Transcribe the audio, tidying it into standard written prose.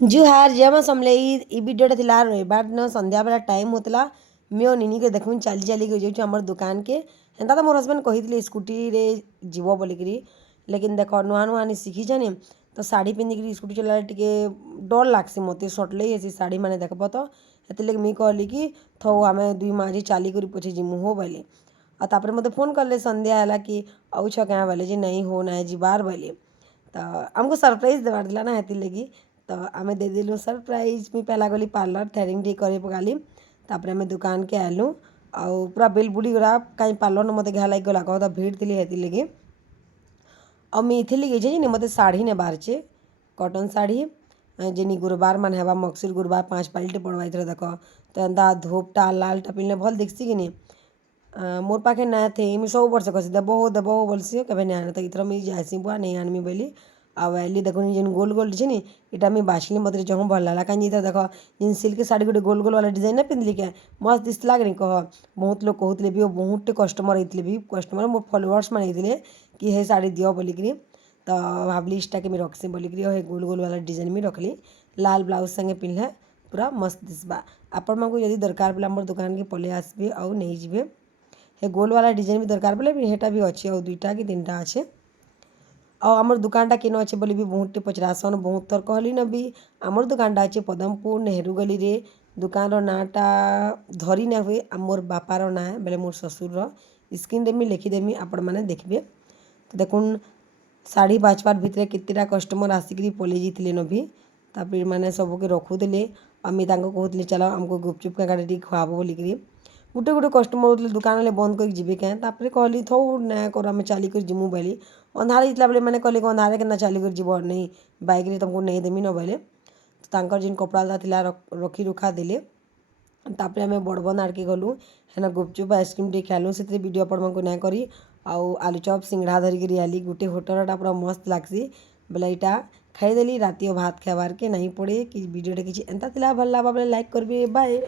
जुहार जमा समले ई वीडियोटा थिला रविवार दिन संध्या बेला टाइम होतला मैं निनी के देखूँ चली चली के जाऊँ आम दुकान के हेन्ता तो मोर हजबैंड कही स्कूटी रे जीव बोलिकी लेकिन देख नुआ नुआ नी शिखीछे तो साड़ी पिंधिकी स्कूटी चलाए टे डर लागसी मत सटले हेसी साड़ी मैंने देखब तो हेतिरलागि मुई कहली कि थौ आम दुई माझी चली कर पछे जिमु हो बोले आपर मत फोन कले संध्या है कि आउछ क्या बोले जी नहीं हो ना जीबार बोले तो आमको सरप्राइज देवार दिला ना हेतिरलागि लगी तो आम दे देलु सरप्राइज मुई पहला गली पार्लर थ्रेडिंग टी करे पकाली तापर आम दुकान के आलु आउ पूरा बिल बुड़ी गला कहीं पार्लर न मत घा लग गला कह तो भीड़ थी हेती लगी और मुई इथिर लगे मत शाढ़ी ने बारचे कॉटन शाढ़ी जेनी गुरुबार मान हेबा मक्सिर गुरुबार 5 पालिटे पड़वा देख तो एंता धूपटा लालटा पिलने भल दिखसी कि नहीं मोर पाखे ना थे मुझे सब वर्ष कसी देव बोलसी कभी नहीं आने तो इथर मुझे जासी बुआ नहीं आनमी बोली आइली देखो जेन गोल गोल छे नी इटा मुझे बाछली मत जो भल लगा कहीं इधर देख जिन सिल्क शाढ़ी गोटे गोल गोल वाला डिजाइन ना पिंधली क्या मस्त दिसला कि कह बहुत लोग कहते भी बहुत कस्टमर होते भी कस्टमर मोर फलोअर्स मैंने कि हे शाढ़ी दियो बोलिकी तो भावली इष्टा के रखसी बोलिकी हे गोल गोल वाला डिजाइन भी रखली लाल ब्लाउज संगे पिंधले पूरा मस्त दिसबा आपण मानक यदि दरकार पड़े मोर दुकान के पले आसबे आउ नहीं जीवे हे गोल वाला डिजाइन भी दरकार पड़े हेटा भी अच्छे और 2टा कि 3टा अच्छे और आमर दुकानटा केन अच्छे बोली भी बहुत पचरासन बहुत थर कहली न भी आमर दुकानटा अच्छे पदमपुर नेहरू गली रे दुकान नाटा धरी ना हुए मोर बापार ना बेले मोर ससुर स्क्रीन रे लिखिदेमी आपण मैंने देखिए तो देखुन शाढ़ी बाजपार भितर केतेटा कस्टमर आसिक पलि जाते न भी तापर मैंने सबके रखुले आम कहते चलो आमको गुपचुप का गाड़ी खुआब बोलिकी गोटे गोटे कस्टमर होते दुकान ले बंद कर जी क्या तापर कहली थो ना कर आम चलिक जिमु बोली अंधार जितला बेले मैंने कहली अंधार के चलिक जीव नहीं बैक रे तुमको नहीं देमी न बोले तो जिन कपड़ा था रखी रुखा देले तापर आम बड़बंद आड़के गलु है गुपचुप आइसक्रीम टे खालु से वीडियो आपण ना करी आउ आलू चप सिंगड़ा धरिकी आली गोटे होटलटा पूरा मस्त लागसी बोले यहाँ खाईदेली राति भात खाबार के नहीं पड़े कि वीडियोटा किसी एंता भल लगा बोले लाइक करेंगे बाय।